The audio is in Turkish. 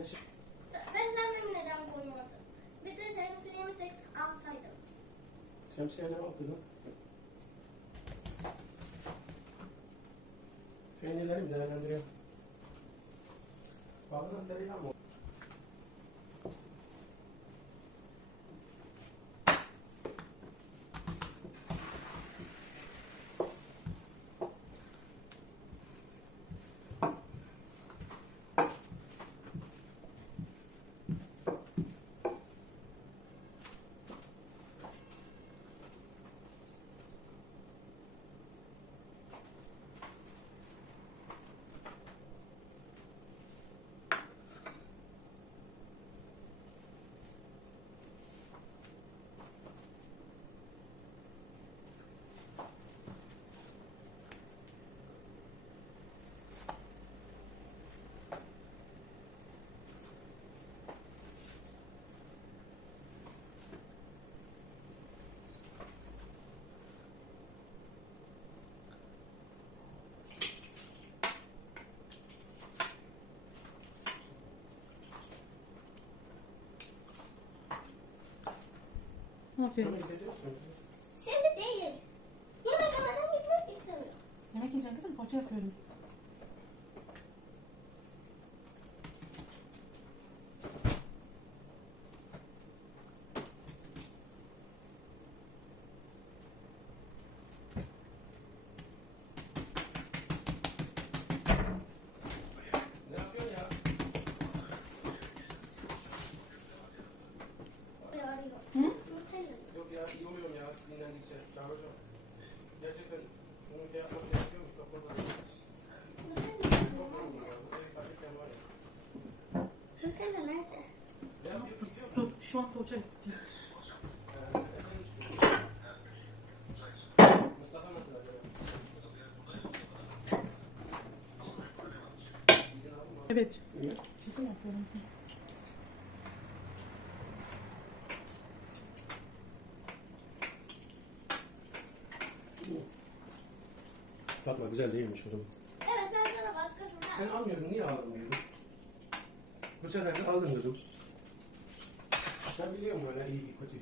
Beslenmemi neden koymadın? Bir de şemsiyemi tek alsaydım. Şemsiye ne var kızım? Peynirleri mi değerlendiriyor? Bazen tereyağı mı? Aferin. Şimdi değil. Yemek yemeden gitmek istemiyorum. Yemek yiyeceksin kızım. Poğaça yapıyorum. Ne yapıyorsun ya? Hı? Yok ya, iyi oluyorum ya. Dinlendikçe çağıracağım. Gerçekten bunu şey yapmak gerekiyormuş. Doktorlar. Çok memnunum ya. Bu evi kaçırken var ya. Nutella nerede? Ne yapıyor? Gidiyor mu? Dur. Şu an poğaça yaptım. Mustafa nasıl acaba? Evet. Evet. Çekim yapıyorum. Fatma güzel değilmiş o zaman. Evet ben sana başkasını Sen almıyordun, niye aldın diyordun? Bu sefer de aldın kızım. Sen biliyor musun öyle iyi kötü?